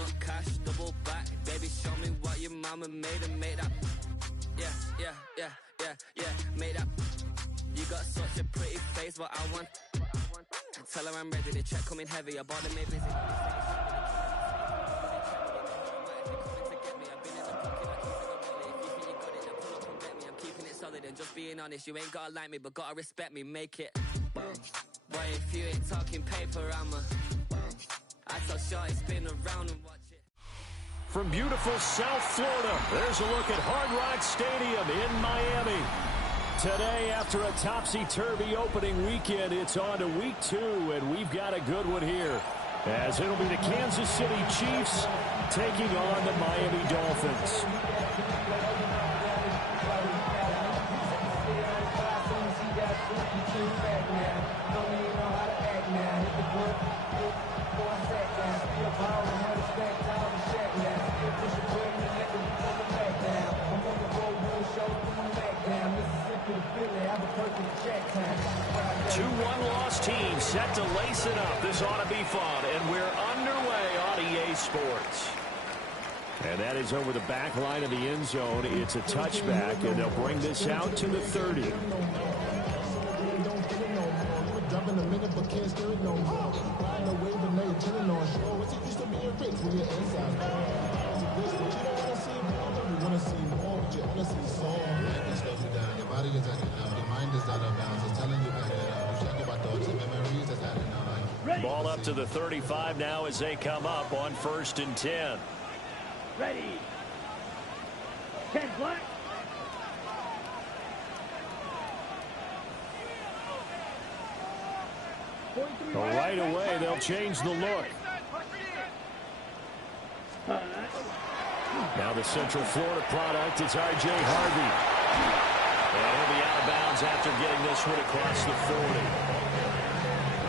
up cash, double back. Baby, show me what your mama made and make that. Yeah, make that. You got such a pretty face, but I want. Tell her I'm ready, the check coming heavy, I bought them made busy. Solid and just being honest, you ain't gotta like me, but gotta respect me, make it. Boy, if you ain't talking paper, I tell Shorty spin around and watch it. From beautiful South Florida, there's a look at Hard Rock Stadium in Miami. Today, after a topsy-turvy opening weekend, it's on to week 2, and we've got a good one here, as it'll be the Kansas City Chiefs taking on the Miami Dolphins. Two one-loss teams set to lace it up. This ought to be fun, and we're underway on EA Sports. And that is over the back line of the end zone. It's a touchback, and they'll bring this out to the 30. Ball up to the 35 now as they come up on 1st and 10. Ready. 10 black. Right away, they'll change the look. Now the Central Florida product, it's R.J. Harvey. And he'll be out of bounds after getting this one across the 40.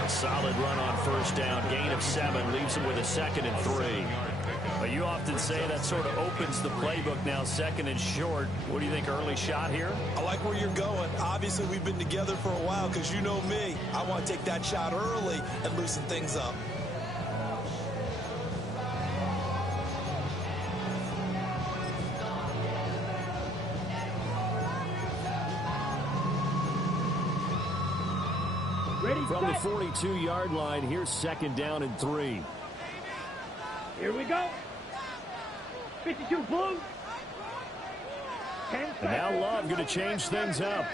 A solid run on 1st down, gain of 7, leaves him with a 2nd and 3. But you often say that sort of opens the playbook now, 2nd and short. What do you think, early shot here? I like where you're going. Obviously, we've been together for a while because you know me. I want to take that shot early and loosen things up. From the 42-yard line, here's 2nd down and 3. Here we go. 52 blue. And now Love going to change things up.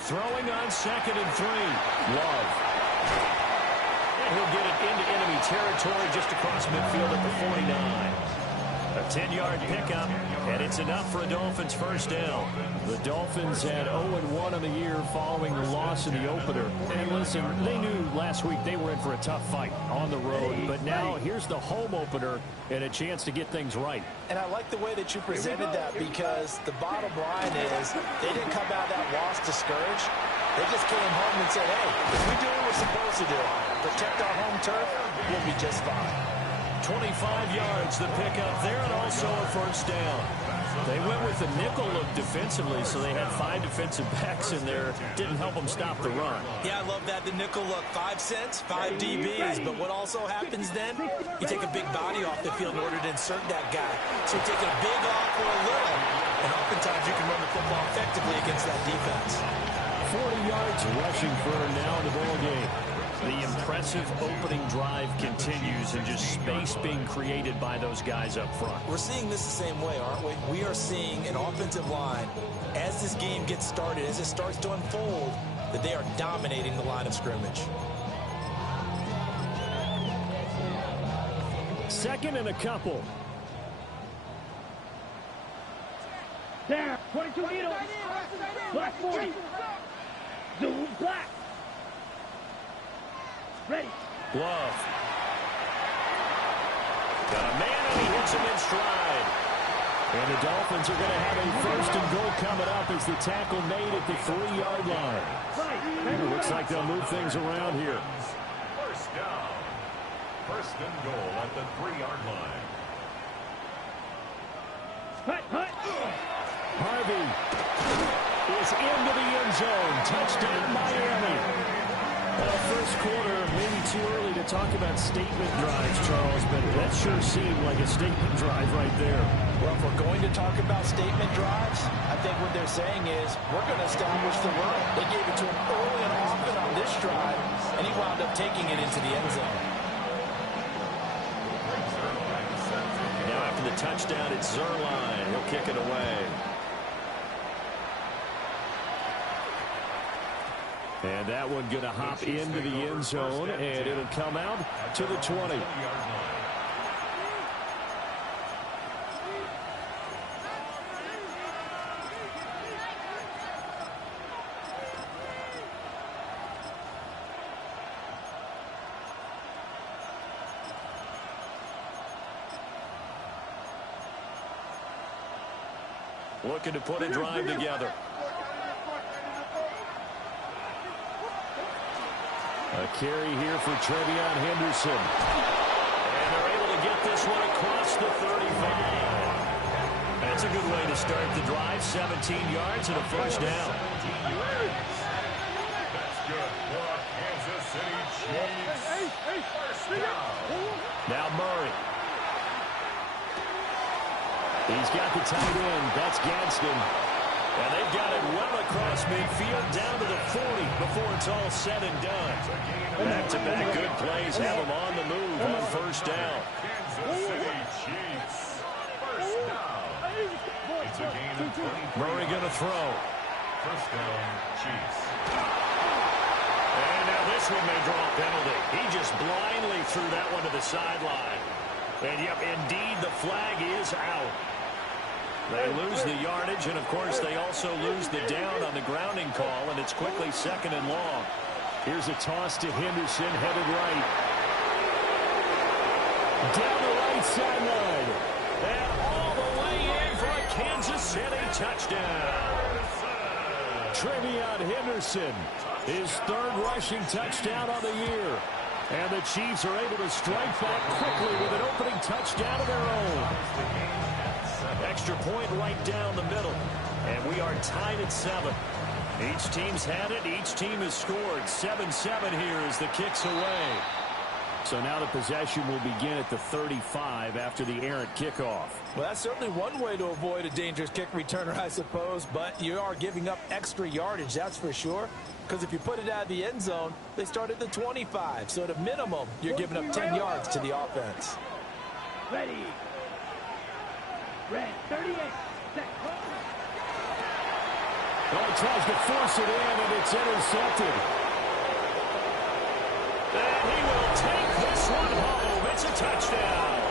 Throwing on 2nd and 3. Love. And he'll get it into enemy territory just across midfield at the 49. A 10-yard pickup, and it's enough for a Dolphins 1st down. The Dolphins had 0-1 on the year following the loss in the opener. And listen, they knew last week they were in for a tough fight on the road. But now here's the home opener and a chance to get things right. And I like the way that you presented that because the bottom line is they didn't come out of that loss discouraged. They just came home and said, hey, if we do what we're supposed to do, protect our home turf, we'll be just fine. 25 yards, the pickup there, and also a 1st down. They went with the nickel look defensively, so they had 5 defensive backs in there. Didn't help them stop the run. Yeah, I love that, the nickel look. 5 cents, 5 DBs. But what also happens then, you take a big body off the field in order to insert that guy. So you take a big off for a little, and oftentimes you can run the football effectively against that defense. 40 yards rushing for him now in the ball game. The impressive opening drive continues and just space being created by those guys up front. We're seeing this the same way, aren't we? We are seeing an offensive line, as this game gets started, as it starts to unfold, that they are dominating the line of scrimmage. 2nd and a couple. There, 22 needles. Black 40. Zoom black. Ready. Love. Got a man and he hits him in stride. And the Dolphins are going to have a 1st and goal coming up as the tackle made at the 3-yard line. It looks like they'll move things around here. 1st down. 1st and goal at the 3-yard line. Harvey is into the end zone. Touchdown, Miami. Well, 1st quarter, maybe too early to talk about statement drives, Charles, but That sure seemed like a statement drive right there. Well, if we're going to talk about statement drives, I think what they're saying is we're going to establish the run. They gave it to him early and often on this drive, and he wound up taking it into the end zone. Now after the touchdown, it's Zerline. He'll kick it away. And that one going to hop into the end zone, and it'll come out to the 20. Looking to put a drive together. A carry here for Trevion Henderson. And they're able to get this one across the 35. That's a good way to start the drive. 17 yards and a first down. That's good for a Kansas City Chiefs. First down. Now Murray. He's got the tight end. That's Gadsden. And they've got it well across midfield down to the 40 before it's all said and done. Back-to-back good plays have them on the move on first down. Kansas City Chiefs. First down. It's a gain of 23. Murray going to throw. First down, Chiefs. And now this one may draw a penalty. He just blindly threw that one to the sideline. And, yep, indeed, the flag is out. They lose the yardage, and, of course, they also lose the down on the grounding call, and it's quickly second and long. Here's a toss to Henderson, headed right. Down the right sideline. And all the way in for a Kansas City touchdown. Trevion Henderson, his third rushing touchdown on the year. And the Chiefs are able to strike back quickly with an opening touchdown of their own. Extra point right down the middle. And we are tied at 7. Each team's had it. Each team has scored. 7-7 here as the kick's away. So now the possession will begin at the 35 after the errant kickoff. Well, that's certainly one way to avoid a dangerous kick returner, I suppose. But you are giving up extra yardage, that's for sure. Because if you put it out of the end zone, they start at the 25. So at a minimum, you're giving up 10 yards to the offense. Ready. Red, 38. Oh, tries to force it in, and it's intercepted. And he will take this one home. It's a touchdown.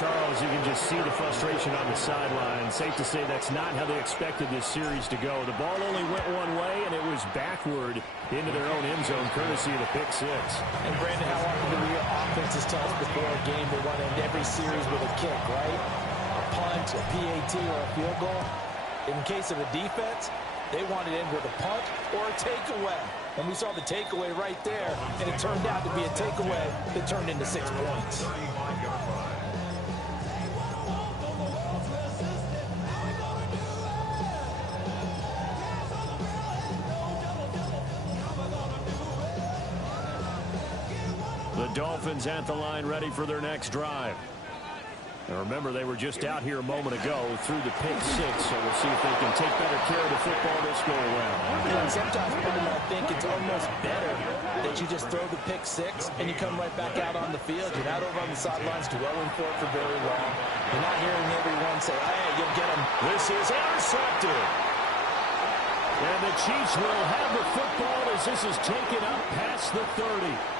Charles, you can just see the frustration on the sideline. Safe to say that's not how they expected this series to go. The ball only went one way, and it was backward into their own end zone, courtesy of the pick six. And, Brandon, how often do we offenses tell us before a game they want to end every series with a kick, right? A punt, a PAT, or a field goal. In case of a defense, they wanted to end with a punt or a takeaway. And we saw the takeaway right there, and it turned out to be a takeaway that turned into 6 points. The Dolphins at the line, ready for their next drive. And remember, they were just out here a moment ago through the pick six, so we'll see if they can take better care of the football this go around. And sometimes, I think it's almost better that you just throw the pick six and you come right back out on the field. You're not over on the sidelines dwelling for it for very long. You're not hearing everyone say, hey, you'll get him. This is intercepted. And the Chiefs will have the football as this is taken up past the 30.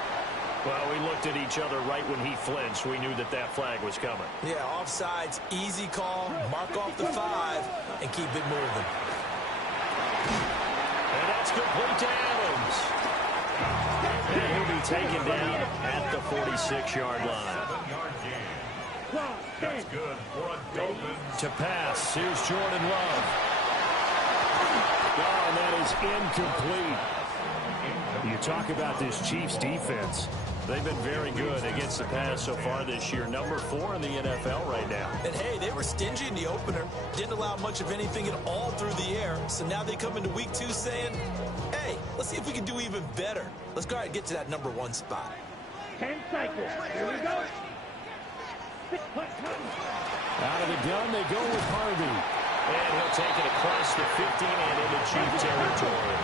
Well, we looked at each other right when he flinched. We knew that that flag was coming. Yeah, offsides, easy call, mark off the 5, and keep it moving. And that's complete to Adams. And he'll be taken down at the 46-yard line. That's good for a Dolphins. To pass, here's Jordan Love. Oh, and that is incomplete. You talk about this Chiefs defense. They've been very good against the pass so far this year. Number 4 in the NFL right now. And, hey, they were stingy in the opener. Didn't allow much of anything at all through the air. So now they come into week 2 saying, hey, let's see if we can do even better. Let's go ahead and get to that number 1 spot. 10 cycles. Here we go. Out of the gun, they go with Harvey. And he'll take it across the 15 and into Chief territory.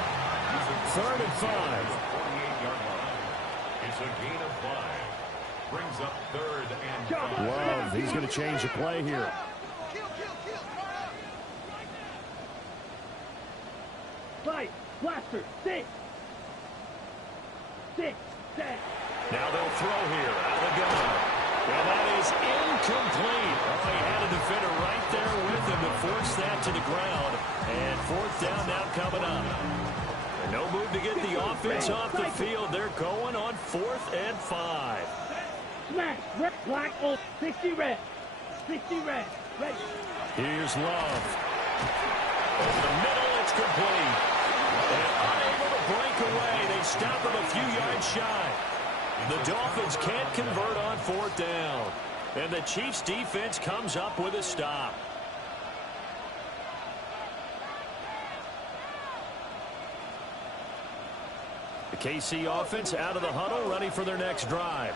3rd and 5. 48-yard line. It's a gain of 5. Brings up 3rd and 5. Love, he's going to change the play here. Fight, blaster, 6. 6, 7. Now they'll throw here out of the gun. And that is incomplete. Oh, he had a defender right there with him to force that to the ground. And 4th down now coming up. And no move to get the offense off the field. They're going on 4th and 5. Smash, red, black, old, 60 red. 60 red. Ready. Here's Love. Over the middle, it's complete. And unable to break away. They stop him a few yards shy. The Dolphins can't convert on 4th down. And the Chiefs defense comes up with a stop. The KC offense out of the huddle, ready for their next drive.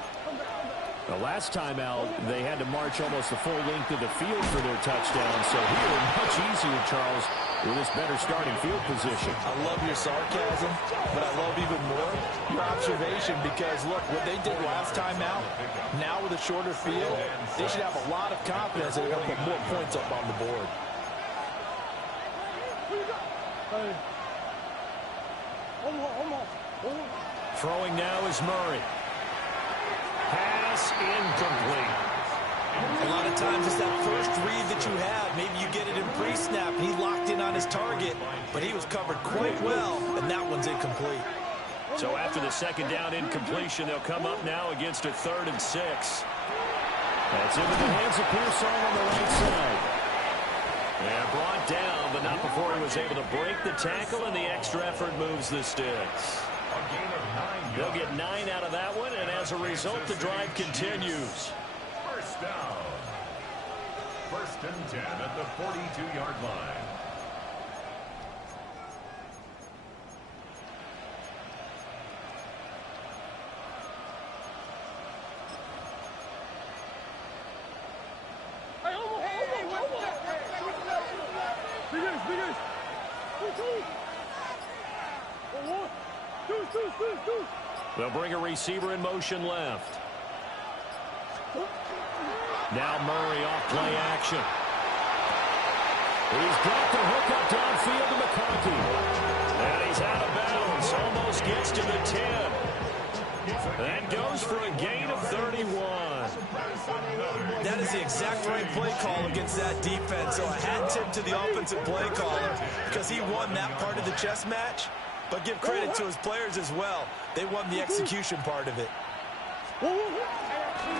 The last time out, they had to march almost the full length of the field for their touchdown. So here, much easier, Charles, with this better starting field position. I love your sarcasm, but I love even more your observation because, look, what they did last time out, now with a shorter field, they should have a lot of confidence that they're going to put more points up on the board. Throwing now is Murray. Pass incomplete. A lot of times it's that first read that you have. Maybe you get it in pre-snap, and he locked in on his target, but he was covered quite well, and that one's incomplete. So after the 2nd down incompletion, they'll come up now against a 3rd and 6. That's into the hands of Pearsall on the right side. And brought down, but not before he was able to break the tackle, and the extra effort moves the sticks. They'll get 9 out of that one, and as a result, the drive continues. First down. 1st and 10 at the 42-yard line. They'll bring a receiver in motion left. Now Murray off play action. He's got the hook up downfield to McCarthy. And he's out of bounds. Almost gets to the 10. That goes for a gain of 31. That is the exact right play call against that defense. So a hat tip to the offensive play caller because he won that part of the chess match. But give credit to his players as well. They won the execution part of it.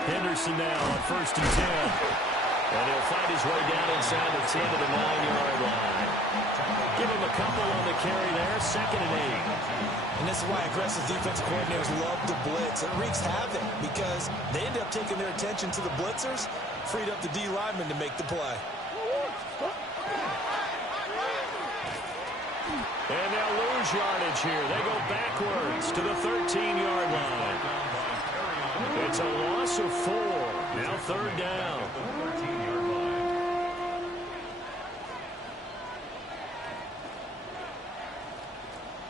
Henderson now on 1st and 10. And he'll find his way down inside the 10 to the 9-yard line. Give him a couple on the carry there. 2nd and 8. And this is why aggressive defensive coordinators love to blitz. It wreaks havoc because they end up taking their attention to the blitzers, freed up the D lineman to make the play. And they'll lose yardage here. They go backwards to the 13-yard line. It's a loss of 4. Now 3rd down.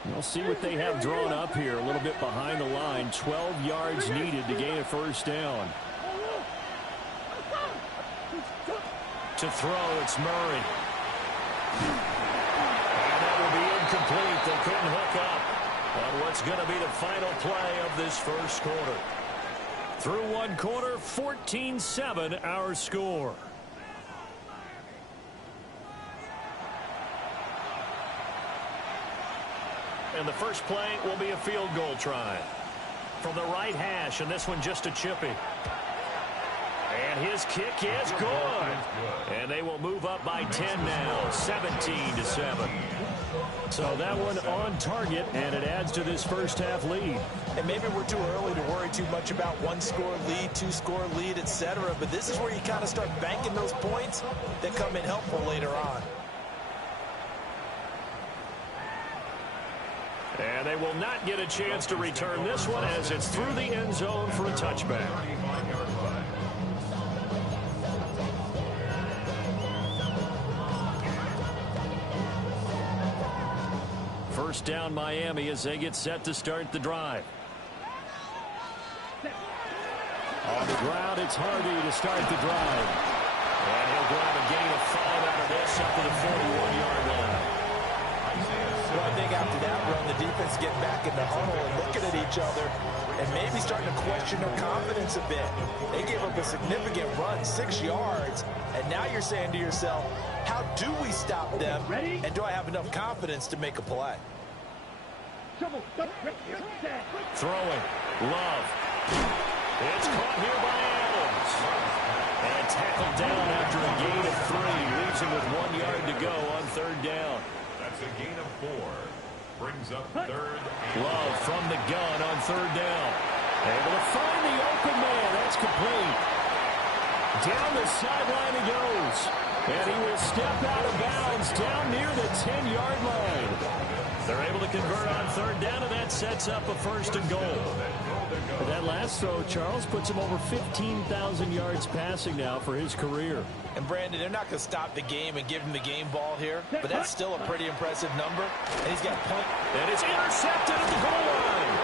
We'll see what they have drawn up here. A little bit behind the line. 12 yards needed to gain a 1st down. To throw, it's Murray. And that will be incomplete. They couldn't hook up on what's going to be the final play of this 1st quarter. Through 1 quarter, 14-7 our score. And the first play will be a field goal try. From the right hash, and this one just a chippy. And his kick is good. And they will move up by 10 now, 17-7. So that one on target, and it adds to this first half lead. And maybe we're too early to worry too much about 1-score lead, 2-score lead, etc. But this is where you kind of start banking those points that come in helpful later on. And they will not get a chance to return this one as it's through the end zone for a touchback. first down Miami as they get set to start the drive. On the ground, it's Hardy to start the drive. And he'll grab a gain of 5 out of this up to the 41-yard line. Well, I think after that run, the defense getting back in the huddle and looking at each other and maybe starting to question their confidence a bit. They gave up a significant run, 6 yards, and now you're saying to yourself, how do we stop them, and do I have enough confidence to make a play? Throwing. Love. It's caught here by Adams. And tackled down after a gain of 3. Leaves him with 1 yard to go on third down. That's a gain of 4. Brings up third. Love from the gun on third down. Able to find the open man. That's complete. Down the sideline he goes. And he will step out of bounds down near the 10-yard line. They're able to convert on third down, and that sets up a first and goal. But that last throw, Charles, puts him over 15,000 yards passing now for his career. And, Brandon, they're not going to stop the game and give him the game ball here, but that's still a pretty impressive number. And he's got a punt. And it's intercepted at the goal line.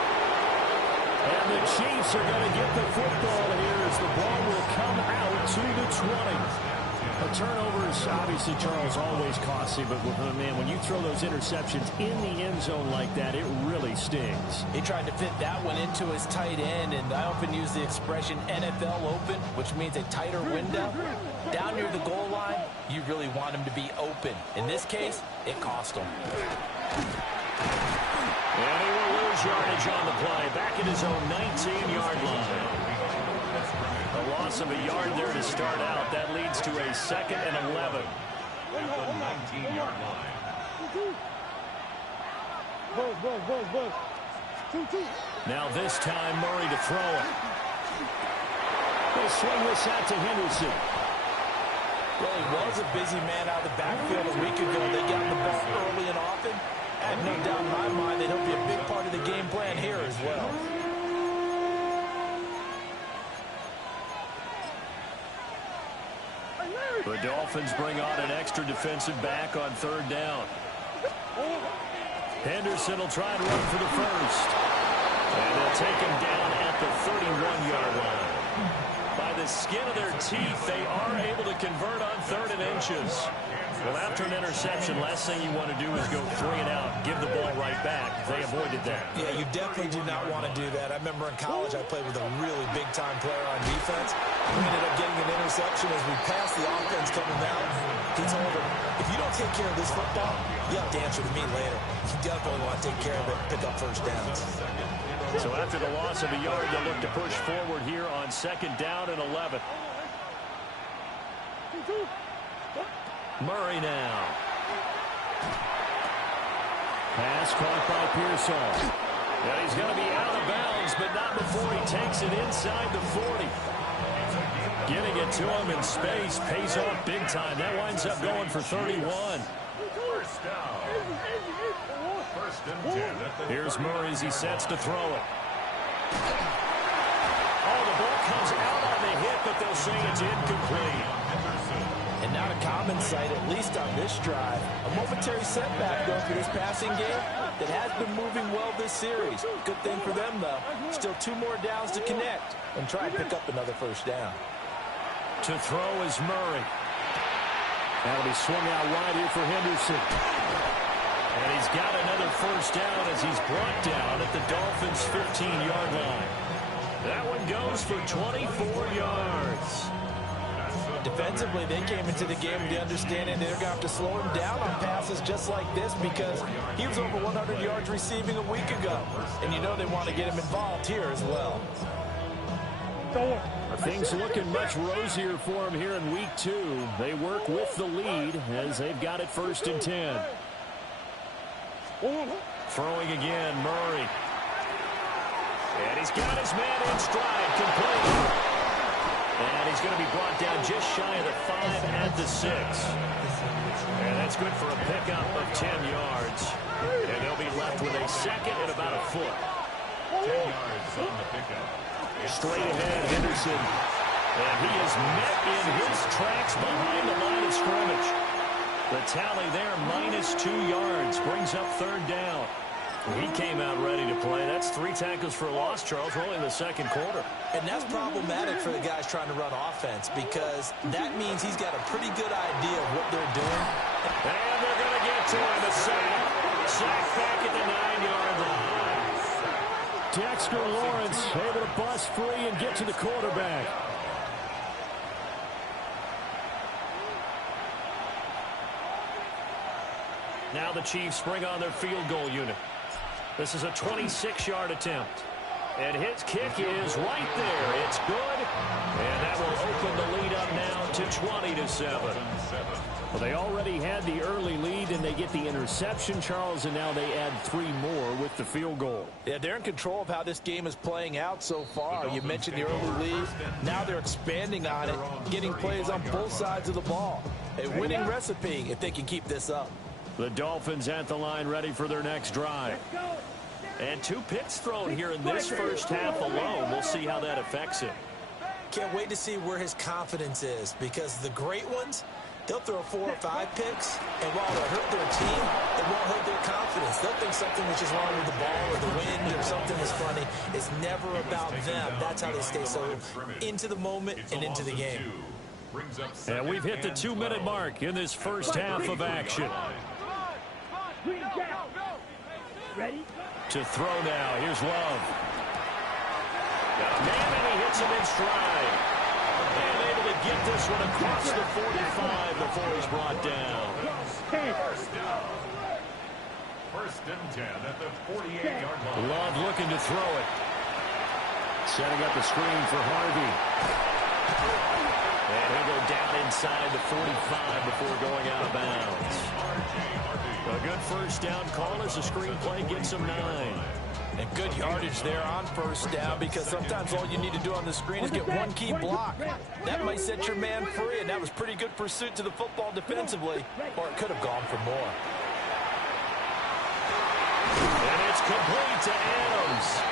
And the Chiefs are going to get the football here as the ball will come out to the 20. A turnover is obviously, Charles, always costly, but, man, when you throw those interceptions in the end zone like that, it really stings. He tried to fit that one into his tight end, and I often use the expression NFL open, which means a tighter window. Down near the goal line, you really want him to be open. In this case, it cost him. And he will lose yardage on the play, back at his own 19-yard line. A loss of a yard there to start out. That leads to a 2nd and 11. At the 19-yard line. Now this time Murray to throw it. They swing this out to Henderson. Well, he was a busy man out of the backfield a week ago. They got the ball early and often. I have no doubt in my mind that he'll be a big part of the game plan here as well. The Dolphins bring on an extra defensive back on third down. Henderson will try and run for the first. And they'll take him down at the 31-yard line. By the skin of their teeth, they are able to convert on 3rd and inches. Well, after an interception, last thing you want to do is go 3 and out, give the ball right back. They avoided that. Yeah, you definitely do not want to do that. I remember in college I played with a really big-time player on defense. We ended up getting an interception as we passed the offense coming out. He told him, if you don't take care of this football, you have to answer to me later. You definitely want to take care of it and pick up first downs. So after the loss of a yard, they'll look to push forward here on 2nd down and 11. Murray now. Pass caught by Pearsall. And he's going to be out of bounds, but not before he takes it inside the 40. Getting it to him in space pays off big time. That winds up going for 31. First down. First and 10. Here's Murray as he sets to throw it. Oh, the ball comes out on the hit, but they'll say it's incomplete. And not a common sight, at least on this drive. A momentary setback, though, for this passing game that has been moving well this series. Good thing for them, though. Still 2 more downs to connect and try and pick up another first down. To throw is Murray. That'll be swung out wide here for Henderson. And he's got another first down as he's brought down at the Dolphins' 15-yard line. That one goes for 24 yards. Defensively, they came into the game with the understanding they're going to have to slow him down on passes just like this because he was over 100 yards receiving a week ago. And you know they want to get him involved here as well. Things looking much rosier for him here in week 2. They work with the lead as they've got it 1st and 10. Throwing again, Murray. And he's got his man in stride, complete. And he's going to be brought down just shy of the 5 at the 6. And that's good for a pickup of 10 yards. And they'll be left with a 2nd and about a foot. 10 yards on the pickup. Straight ahead, Henderson. And he is met in his tracks behind the line of scrimmage. The tally there, -2 yards, brings up 3rd down. He came out ready to play. That's 3 tackles for a loss, Charles. We're only in the 2nd quarter. And that's problematic for the guys trying to run offense because that means he's got a pretty good idea of what they're doing. And they're going to get to him. A sack. Sack back at the 9-yard line. Dexter Lawrence able to bust free and get to the quarterback. Now the Chiefs bring on their field goal unit. This is a 26-yard attempt. And his kick is right there. It's good. And that will open the lead up now to 20-7. Well, they already had the early lead, and they get the interception, Charles, and now they add 3 more with the field goal. Yeah, they're in control of how this game is playing out so far. You mentioned the early lead. Now they're expanding on it, getting plays on both sides of the ball. A winning recipe if they can keep this up. The Dolphins at the line ready for their next drive. And 2 picks thrown here in this first half alone. We'll see how that affects him. Can't wait to see where his confidence is because the great ones, they'll throw 4 or 5 picks, and while they'll hurt their team, it won't hurt their confidence. They'll think something was just wrong with the ball or the wind or something is funny. It's never about them. That's how they stay so into the moment and into the game. And we've hit the 2-minute mark in this first half of action. Ready? To throw now. Here's Love. Got a man, and he hits him in stride. And able to get this one across the 45 before he's brought down. First and 10 at the 48-yard line. Love looking to throw it. Setting up a screen for Harvey. And he'll go down inside the 45 before going out of bounds. A good first down call as the screen play gets him 9. And good yardage there on first down because sometimes all you need to do on the screen is get one key block. That might set your man free, and that was pretty good pursuit to the football defensively, or it could have gone for more. And it's complete to Adams.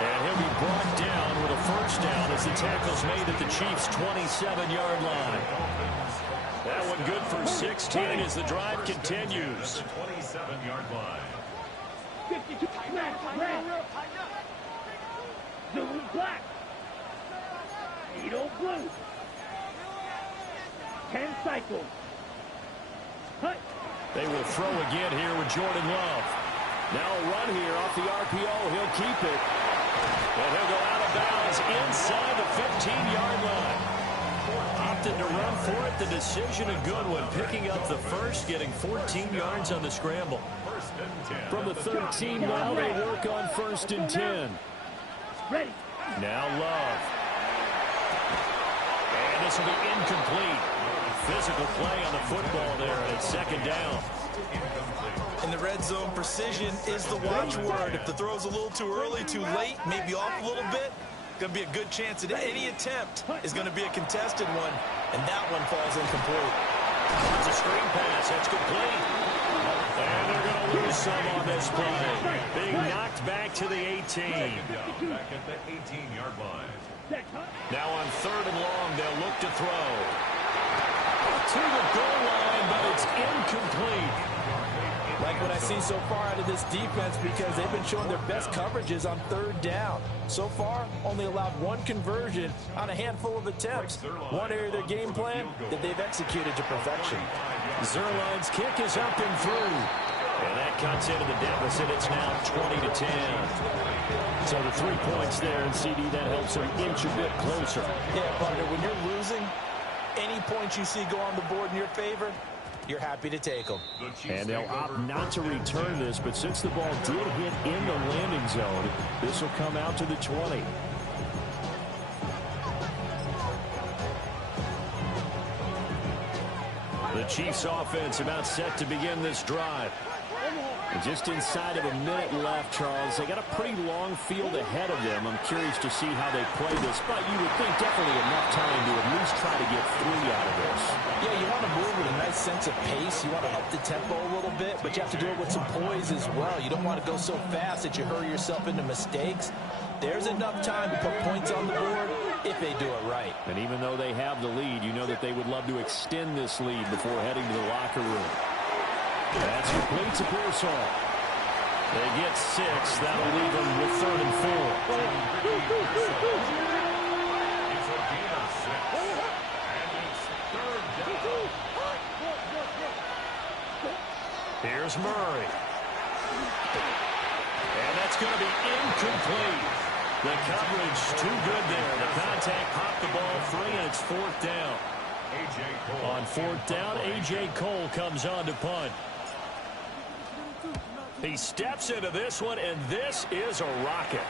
And he'll be brought down with a first down as the tackle's made at the Chiefs' 27-yard line. That one good for 16 as the drive continues. 27-yard line. 52 smash, red. Zulu black. Edo blue. 10 cycles. Hut. They will throw again here with Jordan Love. Now a run here off the RPO. He'll keep it. And he'll go out of bounds inside the 15-yard line. Opted to run for it. The decision a good one. Picking up the first, getting 14 yards on the scramble. From the 13 now they work on 1st and 10. Ready. Now Love. And this will be incomplete. Physical play on the football there, and it's 2nd down. In the red zone, precision is the watchword. If the throw's a little too early, too late, maybe off a little bit, going to be a good chance that any attempt is going to be a contested one, and that one falls incomplete. It's a screen pass. That's complete. And they're going to lose some on this play. Being knocked back to the 18. Back at the 18-yard line. Now on 3rd and long, they'll look to throw. To the goal line, but it's incomplete. Like what I see so far out of this defense because they've been showing their best coverages on 3rd down. So far, only allowed 1 conversion on a handful of attempts. One area of their game plan that they've executed to perfection. Zerline's kick is up and through. And that cuts into the deficit. It's now 20-10. So the 3 points there, and CD, that helps them inch a bit closer. Yeah, partner, when you're losing, any points you see go on the board in your favor, you're happy to take them. And they'll opt not to return this, but since the ball did hit in the landing zone, this will come out to the 20. The Chiefs offense about set to begin this drive. And just inside of a minute left, Charles. They got a pretty long field ahead of them. I'm curious to see how they play this, but you would think definitely enough time to at least try to get 3 out of this. Yeah, you want to move with a nice sense of pace. You want to up the tempo a little bit, but you have to do it with some poise as well. You don't want to go so fast that you hurry yourself into mistakes. There's enough time to put points on the board if they do it right. And even though they have the lead, you know that they would love to extend this lead before heading to the locker room. That's complete to Pearsall. They get 6. That'll leave them with 3rd and 4. It's a gain of 6. And it's 3rd down. Here's Murray. And that's going to be incomplete. The coverage too good there. The contact popped the ball free, and it's 4th down. On 4th down, A.J. Cole comes on to punt. He steps into this one, and this is a rocket.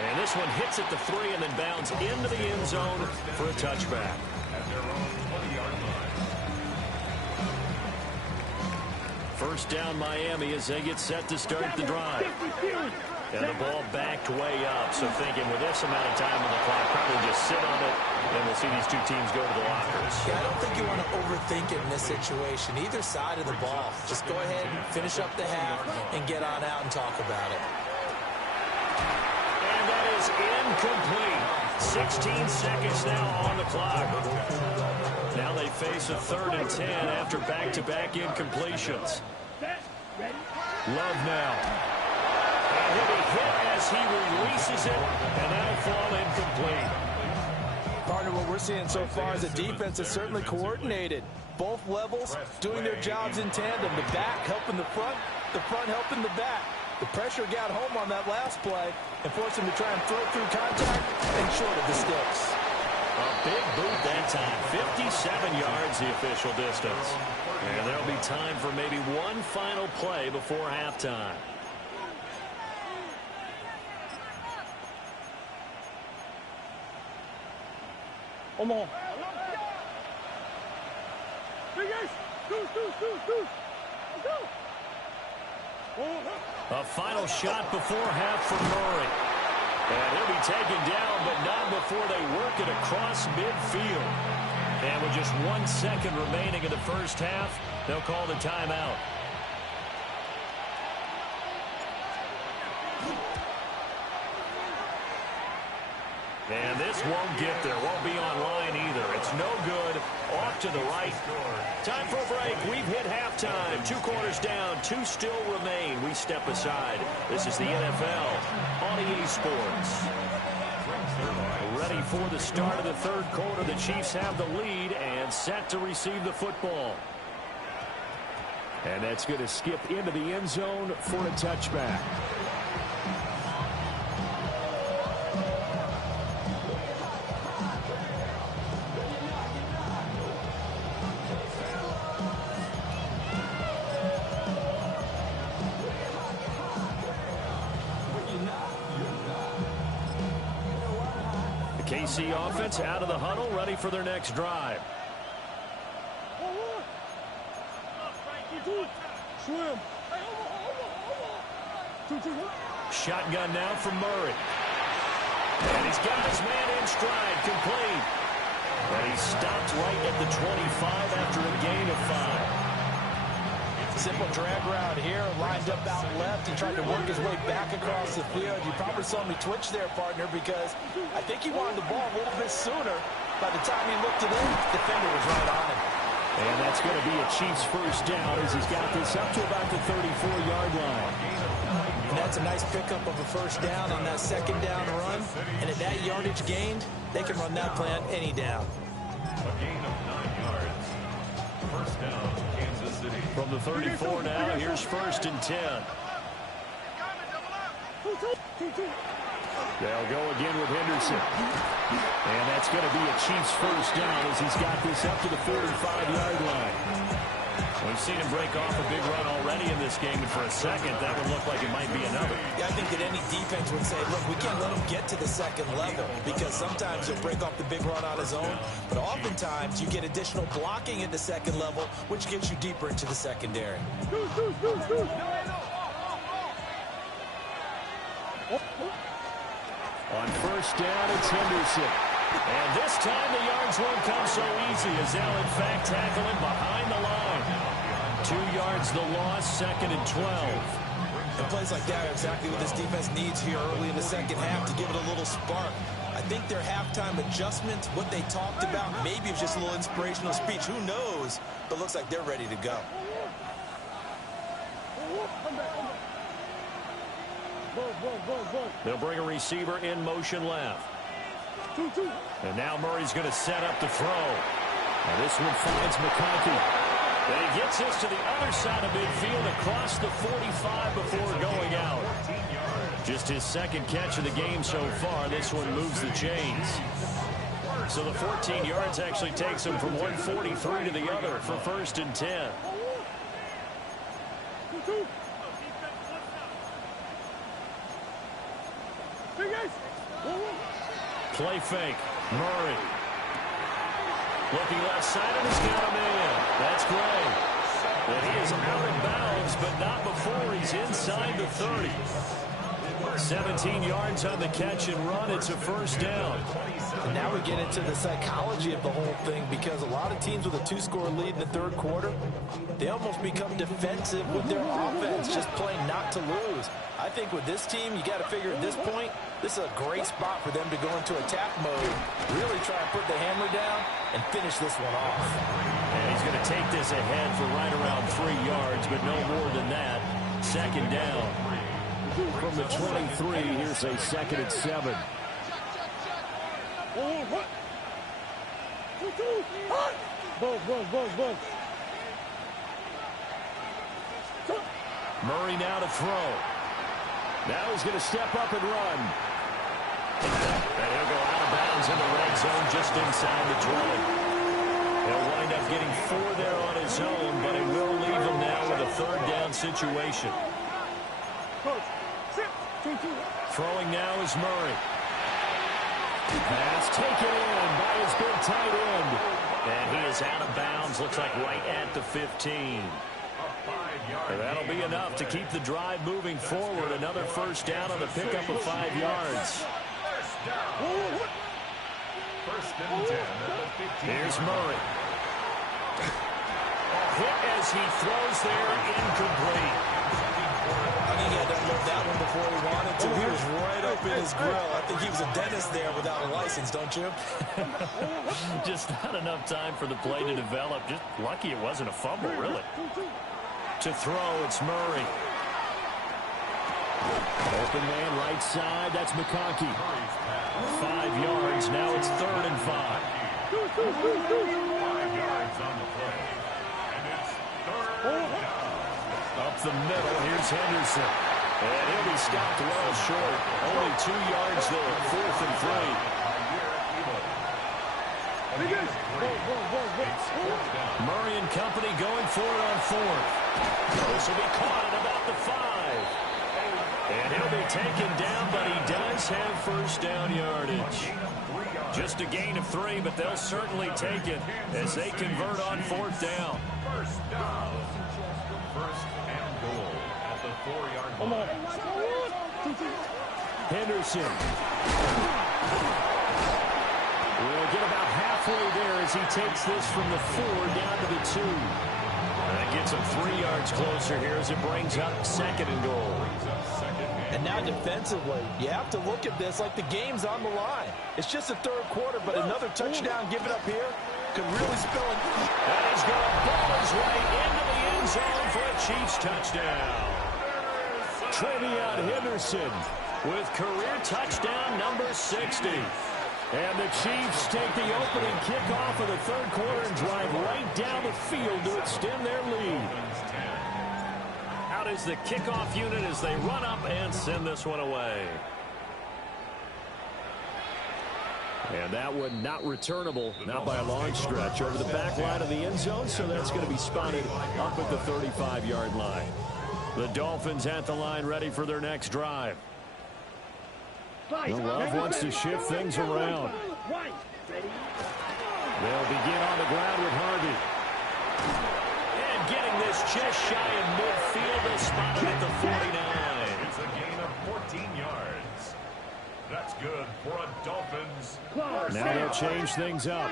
And this one hits at the 3 and then bounds into the end zone for a touchback. At their own 20-yard line. First down Miami as they get set to start the drive. And the ball backed way up. So thinking with this amount of time on the clock, probably just sit on it, and we'll see these two teams go to the lockers. Yeah, I don't think you want to overthink it in this situation. Either side of the ball. Just go ahead and finish up the half and get on out and talk about it. And that is incomplete. 16 seconds now on the clock. Now they face a 3rd and 10 after back-to-back incompletions. Love now. And he'll be hit as he releases it, and that'll fall incomplete. Partner, what we're seeing so far is the defense is certainly coordinated. Both levels doing their jobs in tandem. The back helping the front helping the back. The pressure got home on that last play and forced him to try and throw through contact and short of the sticks. A big boot that time. 57 yards the official distance. And there'll be time for maybe one final play before halftime. Omaha. A final shot before half for Murray. And he'll be taken down, but not before they work it across midfield. And with just 1 second remaining in the first half, they'll call the timeout. And this won't get there. Won't be online either. It's no good. Off to the right. Time for a break. We've hit halftime. 2 quarters down. 2 still remain. We step aside. This is the NFL on EA Sports. Ready for the start of the 3rd quarter. The Chiefs have the lead and set to receive the football. And that's going to skip into the end zone for a touchback. KC offense out of the huddle, ready for their next drive. Shotgun now from Murray. And he's got his man in stride, complete. And he stopped right at the 25 after a gain of 5. Simple drag route here, lined up out left and tried to work his way back across the field. You probably saw me twitch there, partner, because I think he wanted the ball a little bit sooner. By the time he looked it in, the defender was right on him. And that's going to be a Chiefs first down as he's got this up to about the 34-yard line. And that's a nice pickup of a first down on that 2nd down run. And at that yardage gained, they can run that play on any down. A gain of 9 yards. First down, Kansas City. From the 34 now, here's 1st and 10. They'll go again with Henderson. And that's going to be a Chiefs first down as he's got this up to the 45-yard line. We've seen him break off a big run already in this game, and for a second, that would look like it might be another. Yeah, I think that any defense would say, look, we can't let him get to the 2nd level because sometimes he'll break off the big run on his own, but oftentimes you get additional blocking at the 2nd level, which gets you deeper into the secondary. On first down, it's Henderson. And this time the yards won't come so easy as they'll in fact tackle him behind the line. 2 yards the loss, 2nd and 12. And plays like that are exactly what this defense needs here early in the second half to give it a little spark. I think their halftime adjustment, what they talked about, maybe it's just a little inspirational speech. Who knows? But looks like they're ready to go. They'll bring a receiver in motion left. And now Murray's going to set up the throw. Now this one finds McConkey. And he gets this to the other side of midfield across the 45 before going out. Just his second catch of the game so far. This one moves the chains. So the 14 yards actually takes him from 143 to the other for 1st and 10. Play fake. Murray. Looking left side and he's got a man. That's great. And he is out of bounds, but not before he's inside the 30. 17 yards on the catch and run. It's a 1st down. And now we get into the psychology of the whole thing, because a lot of teams with a 2-score lead in the 3rd quarter, they almost become defensive with their offense, just playing not to lose. I think with this team, you got to figure at this point, this is a great spot for them to go into attack mode, really try and put the hammer down and finish this one off. And he's going to take this ahead for right around 3 yards, but no more than that. 2nd down. From the 23, here's a 2nd and 7. Murray now to throw. Now he's going to step up and run. And he'll go out of bounds in the red zone just inside the 20. He'll wind up getting 4 there on his own, but it will leave him now with a 3rd down situation. Throwing now is Murray. Pass taken in by his big tight end. And he is out of bounds, looks like right at the 15. And that'll be enough to keep the drive moving forward. Another 1st down on the pickup of 5 yards. Here's Murray. Hit as he throws there, incomplete. I think he had to unload that one before he wanted to. He was right up in his grill. I think he was a dentist there without a license, don't you? Just not enough time for the play to develop. Just lucky it wasn't a fumble, really. To throw, it's Murray. Open man, right side. That's McConkey. 5 yards. Now it's 3rd and 5. 5 yards on the play. And it's 3rd down. Up the middle, here's Henderson. And he'll be stopped well short. Only 2 yards there, 4th and 3. Murray and company going for it on 4th. This will be caught at about the 5. And he'll be taken down, but he does have 1st down yardage. Just a gain of 3, but they'll certainly take it as they convert on 4th down. 1st down. 1st and goal at the 4-yard line. Henderson. We'll get about halfway there as he takes this from the 4 down to the 2. That gets him 3 yards closer here as it brings up 2nd and goal. And now defensively, you have to look at this like the game's on the line. It's just the 3rd quarter, but another touchdown given up here could really spill it. And he's going to ball his way into the end zone for a Chiefs touchdown. Travion Henderson with career touchdown number 60. And the Chiefs take the opening kickoff of the 3rd quarter and drive right down the field to extend their lead. Out is the kickoff unit as they run up and send this one away. And that one not returnable, not by a long stretch, over the back line of the end zone, so that's going to be spotted up at the 35-yard line. The Dolphins at the line ready for their next drive. Love wants to shift things around. They'll begin on the ground with Harvey. And getting this just shy of midfield, they spotted at the 49. It's a gain of 14 yards. That's good for a Dolphins. Now they'll change things up.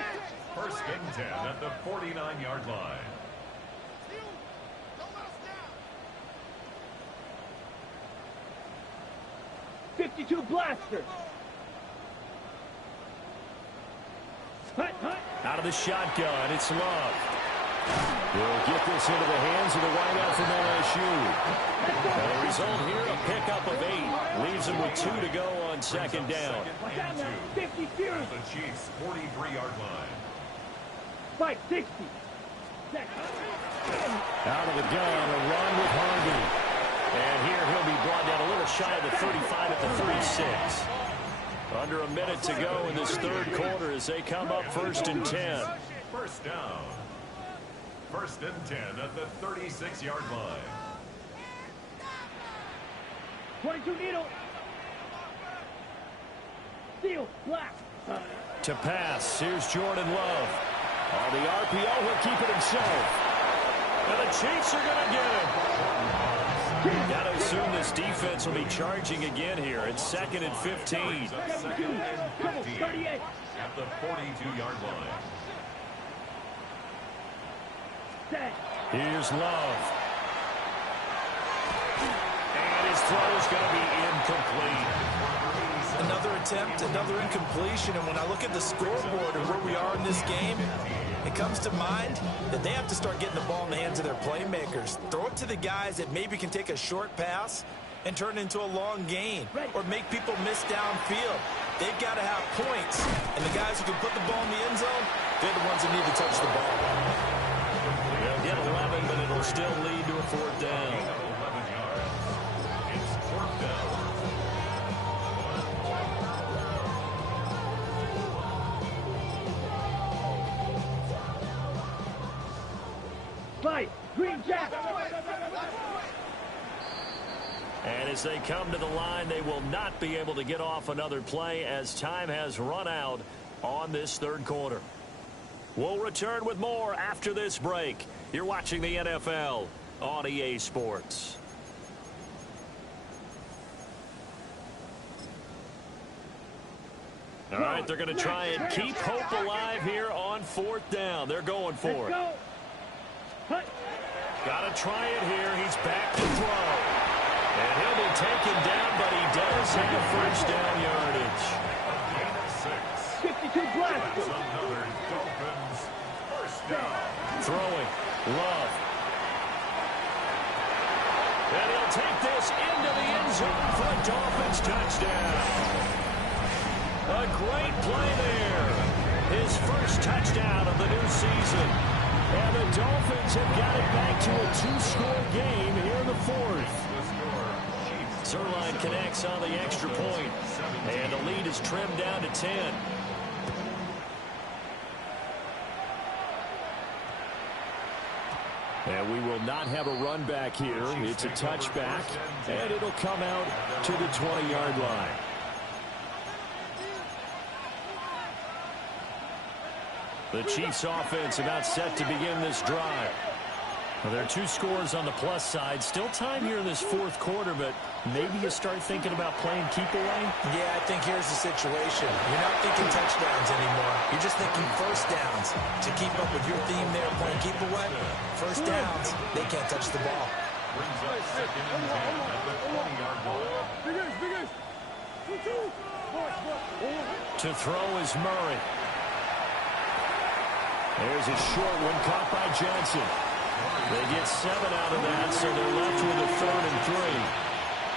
1st and 10 at the 49-yard line. 52 blaster. Hut, hut. Out of the shotgun, it's Love. He'll get this into the hands of the wideout from LSU. And the result here, a pickup of 8. Leaves him with 2 to go on second down. 50 series. The Chiefs' 43-yard line. 560. Out of the gun, a run with Harvey. And here he'll be brought down a little shy of the 35 at the 36. Under a minute to go in this third quarter as they come up 1st and 10. First down. 1st and 10 at the 36-yard line. 22 needle. Steel, black. To pass, here's Jordan Love. On the RPO, he'll keep it himself. And the Chiefs are going to get him. Got to assume this defense will be charging again here. It's 2nd and 15. 2nd and 15 at the 42-yard line. Here's Love. And his throw is going to be incomplete. Another attempt, another incompletion, and when I look at the scoreboard and where we are in this game, it comes to mind that they have to start getting the ball in the hands of their playmakers. Throw it to the guys that maybe can take a short pass and turn it into a long gain or make people miss downfield. They've got to have points, and the guys who can put the ball in the end zone, they're the ones that need to touch the ball. They'll get 11, but it'll still lead to a 4th down. 11 yards. It's 4th down. Fight, green jack. And as they come to the line, they will not be able to get off another play as time has run out on this third quarter. We'll return with more after this break. You're watching the NFL on EA Sports. All right, they're going to try and keep hope alive here on 4th down. They're going for it. Got to try it here. He's back to throw. And he'll be taken down, but he does have 1st down yardage. 52 blaster. Another Dolphins 1st down. Throwing. Love. And he'll take this into the end zone for a Dolphins touchdown. A great play there. His first touchdown of the new season. And the Dolphins have got it back to a 2-score game here in the 4th. Zerline connects on the extra point. And the lead is trimmed down to 10. And we will not have a run back here. It's a touchback, and it'll come out to the 20-yard line. The Chiefs offense about set to begin this drive. Well, there are 2 scores on the plus side. Still time here in this 4th quarter, but maybe you start thinking about playing keep away? Yeah, I think here's the situation. You're not thinking touchdowns anymore. You're just thinking first downs. To keep up with your theme there, playing keep away, first downs, they can't touch the ball. Brings up 2nd and 10 at the 20-yard line. To throw is Murray. There's a short one caught by Johnson. They get 7 out of that, so they're left with a 3rd and 3.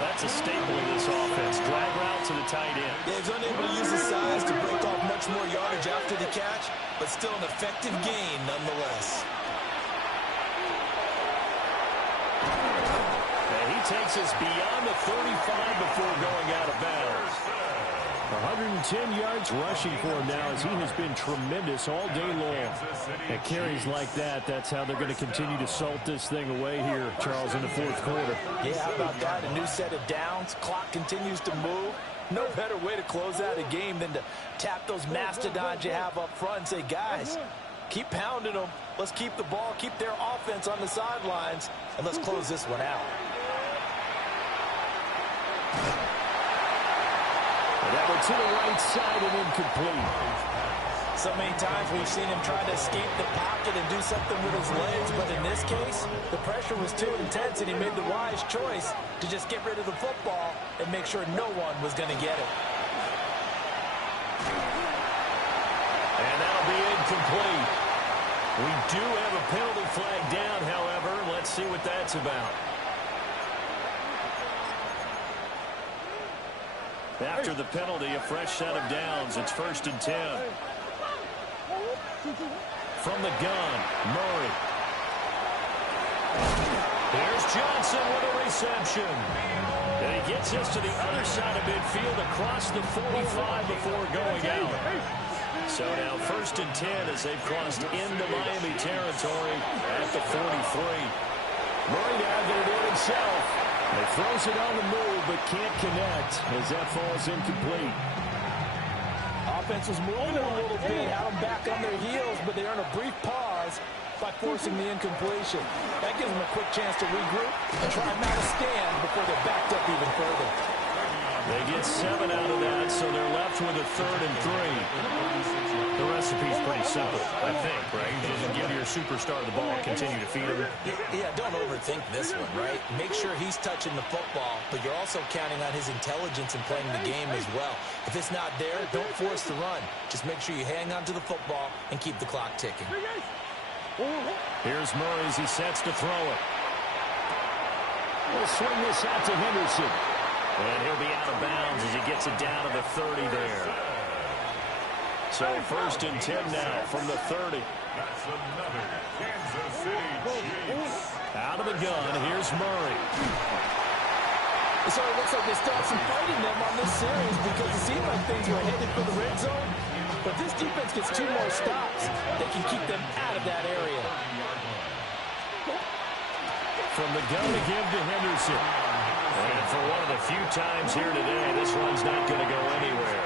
That's a staple of this offense. Drag route to the tight end. Yeah, he's unable to use his size to break off much more yardage after the catch, but still an effective gain nonetheless. And he takes us beyond the 35 before going out of bounds. 110 yards rushing for him now as he has been tremendous all day long. At carries like that, that's how they're going to continue to salt this thing away here, Charles, in the 4th quarter. Yeah, how about that? A new set of downs. Clock continues to move. No better way to close out a game than to tap those mastodons you have up front and say, guys, keep pounding them. Let's keep the ball, keep their offense on the sidelines, and let's close this one out. That one to the right side and incomplete. So many times we've seen him try to escape the pocket and do something with his legs, but in this case, the pressure was too intense, and he made the wise choice to just get rid of the football and make sure no one was going to get it. And that'll be incomplete. We do have a penalty flag down, however. Let's see what that's about. After the penalty, a fresh set of downs. It's 1st and 10. From the gun, Murray. Here's Johnson with a reception. And he gets us to the other side of midfield across the 45 before going out. So now 1st and 10 as they've crossed into Miami territory at the 43. Murray now get it in himself. He throws it on the move but can't connect as that falls incomplete. Offense was moving a little bit, had them back on their heels, but they earned a brief pause by forcing the incompletion. That gives them a quick chance to regroup and try and mount a stand before they're backed up even further. They get 7 out of that, so they're left with a 3rd and 3. The recipe's pretty simple, I think, right? You just give your superstar the ball, continue to feed him. Yeah, don't overthink this one, right? Make sure he's touching the football, but you're also counting on his intelligence in playing the game as well. If it's not there, don't force the run. Just make sure you hang on to the football and keep the clock ticking. Here's Murray as he sets to throw it. We'll swing this out to Henderson. And he'll be out of bounds as he gets it down to the 30 there. So 1st and 10 now from the 30. That's another Kansas City Chiefs. Out of the gun, here's Murray. So it looks like they still have some fight in them on this series because it seemed like things were headed for the red zone. But this defense gets 2 more stops. They can keep them out of that area. From the gun to give to Henderson. And for one of the few times here today, this run's not going to go anywhere.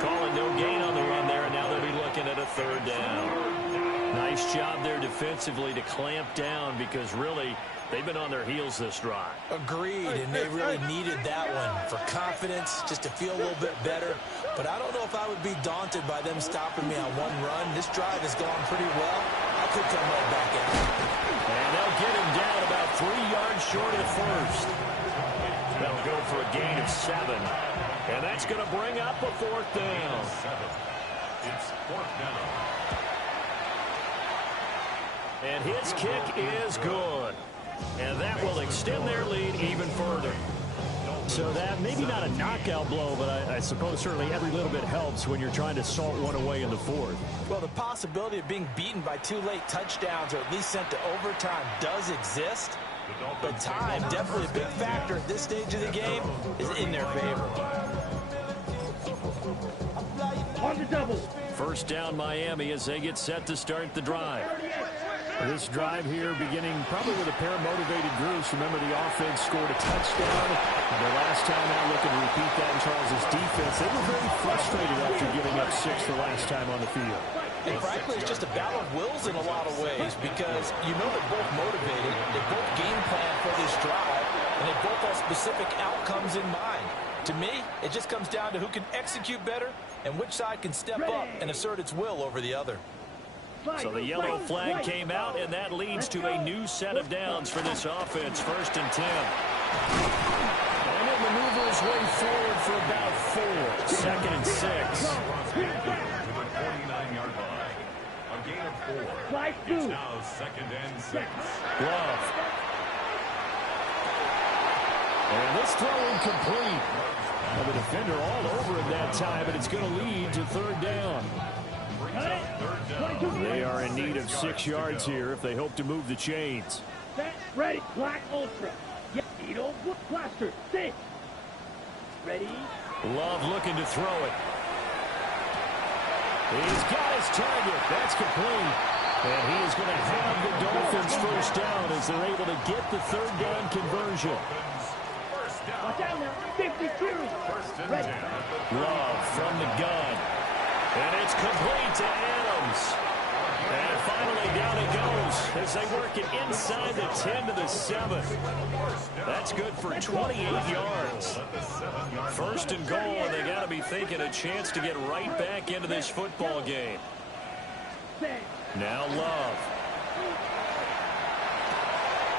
Calling no gain on the run there, and now they'll be looking at a 3rd down. Nice job there defensively to clamp down because really they've been on their heels this drive. Agreed, and they really needed that one for confidence, just to feel a little bit better. But I don't know if I would be daunted by them stopping me on one run. This drive has gone pretty well. I could come right back at it. And they'll get him down about 3 yards short of the 1st. They'll go for a gain of 7. And that's going to bring up a 4th down. It's 4th down. And his kick is good. And that will extend their lead even further. So that, maybe not a knockout blow, but I suppose certainly every little bit helps when you're trying to salt one away in the 4th. Well, the possibility of being beaten by 2 late touchdowns or at least sent to overtime does exist. But time, definitely a big factor at this stage of the game, is in their favor. On the double. 1st down Miami as they get set to start the drive. This drive here beginning probably with a pair of motivated groups. Remember, the offense scored a touchdown. The last time out, looking to repeat that in Charles' defense. They were very frustrated after giving up 6 the last time on the field. And frankly, it's just a battle of wills in a lot of ways because you know they're both motivated, they both game plan for this drive, and they both have specific outcomes in mind. To me, it just comes down to who can execute better and which side can step up and assert its will over the other. So the yellow flag came out, and that leads to a new set of downs for this offense. 1st and 10. And it maneuvers way forward for about 4. 2nd and 6. To the 49-yard line. A gain of 4. It's now 2nd and 6. Love. And this throw incomplete. Well, the defender all over him that time, but it's going to lead to 3rd down. They are in need of 6 yards here if they hope to move the chains. Set, ready, Black Ultra. Yeah, you don't look plaster. Sit. Ready. Love looking to throw it. He's got his target. That's complete. And he is going to have the Dolphins 1st down as they're able to get the 3rd down conversion. Watch out now. 52. Ready. Love from the gun. And it's complete to Adams. And finally down it goes as they work it inside the 10 to the 7. That's good for 28 yards. First and goal, and they got to be thinking a chance to get right back into this football game. Now Love.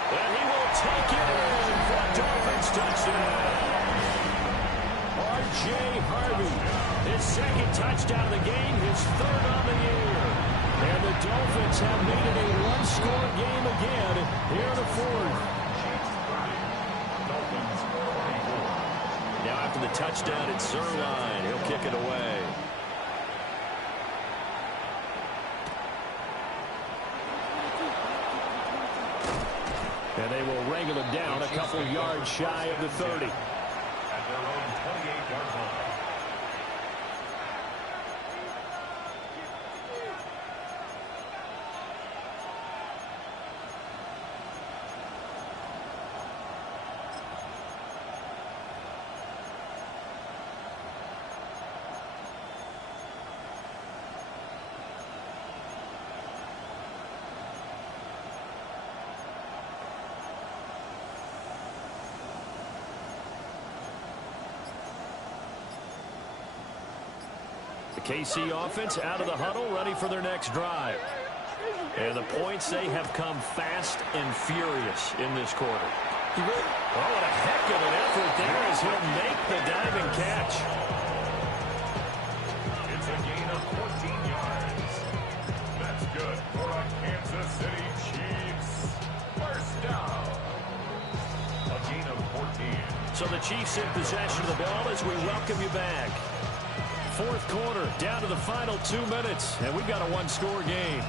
And he will take it in for a Dolphins touchdown. R.J. Harvey, his second touchdown of the game, his third on the year. And the Dolphins have made it a one-score game again here in the fourth. Now after the touchdown, it's Zerline. He'll kick it away. And they will wrangle him down a couple yards shy of the 30. At their own 28-yard line. The KC offense out of the huddle, ready for their next drive. And the points, they have come fast and furious in this quarter. Oh, what a heck of an effort there as he'll make the diving catch. It's a gain of 14 yards. That's good for a Kansas City Chiefs. First down. A gain of 14. So the Chiefs in possession of the ball as we welcome you back. Fourth quarter, down to the final 2 minutes, and we've got a one-score game.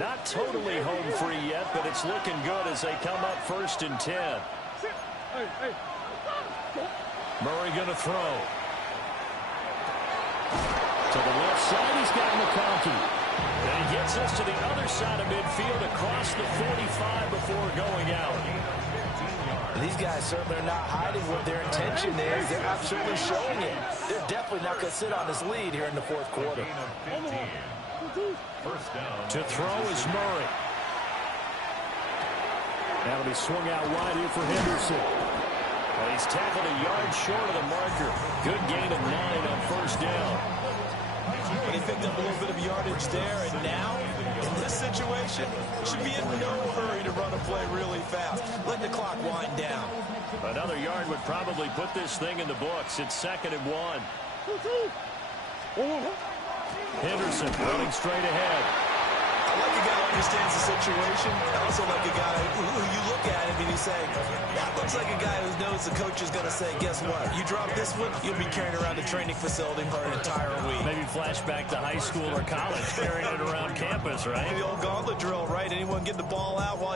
Not totally home free yet, but it's looking good as they come up first and 10. Murray going to throw. To the left side, he's got McConkey. And he gets us to the other side of midfield across the 45 before going out. These guys certainly are not hiding what their intention is. They're absolutely showing it. They're definitely not going to sit on this lead here in the fourth quarter. First down. To throw is Murray. That'll be swung out wide here for Henderson. Well, he's tackled a yard short of the marker. Good gain of 9 on first down. And he picked up a little bit of yardage there, and now, in this situation, should be in no hurry to run a play really fast. Let the clock wind down. Another yard would probably put this thing in the books. It's 2nd and 1. Henderson running straight ahead. I like a guy who understands the situation. I also like a guy who you look at him and you say, that looks like a guy who knows the coach is going to say, guess what? You drop this one, you'll be carrying around the training facility for an entire week. Maybe flashback to high school or college, carrying it around campus, right? The old gauntlet drill, right? Anyone get the ball out while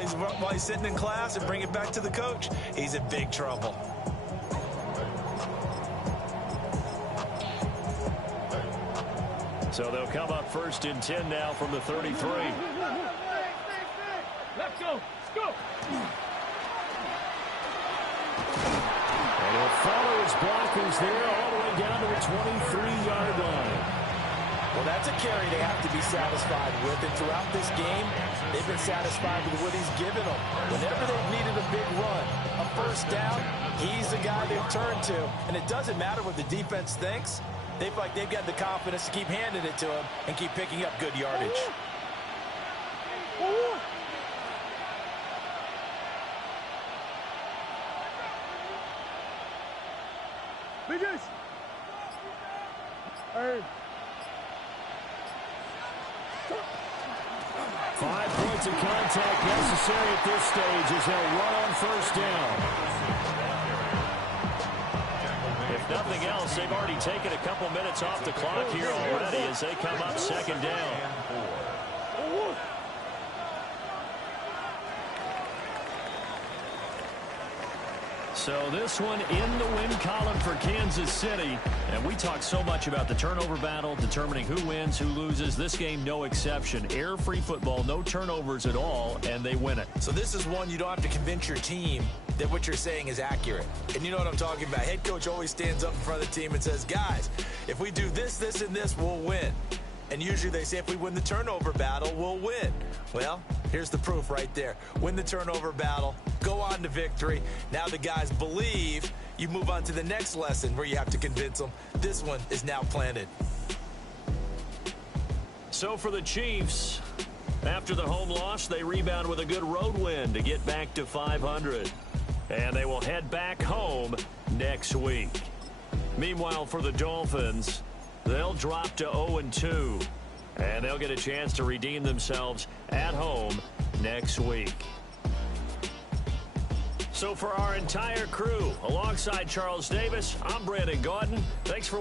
he's sitting in class and bring it back to the coach, he's in big trouble. So they'll come up first and 10 now from the 33. Let's go. Let's go. And he'll follow his blockers there all the way down to the 23-yard line. Well, that's a carry they have to be satisfied with. And throughout this game, they've been satisfied with what he's given them. Whenever they've needed a big run, a first down, he's the guy they've turned to. And it doesn't matter what the defense thinks. They feel like they've got the confidence to keep handing it to him and keep picking up good yardage. Biggest. Hey. 5 points of contact necessary at this stage as they'll run on first down. If nothing else, they've already taken a couple minutes off the clock here already as they come up 2nd down. So this one in the win column for Kansas City. And we talk so much about the turnover battle, determining who wins, who loses. This game, no exception. Error-free football, no turnovers at all, and they win it. So this is one you don't have to convince your team that what you're saying is accurate. And you know what I'm talking about. Head coach always stands up in front of the team and says, guys, if we do this, this, and this, we'll win. And usually they say if we win the turnover battle, we'll win. Well, here's the proof right there. Win the turnover battle, go on to victory. Now the guys believe. You move on to the next lesson where you have to convince them. This one is now planted. So for the Chiefs, after the home loss, they rebound with a good road win to get back to 500. And they will head back home next week. Meanwhile, for the Dolphins, they'll drop to 0-2. And they'll get a chance to redeem themselves at home next week. So for our entire crew, alongside Charles Davis, I'm Brandon Gaudin. Thanks for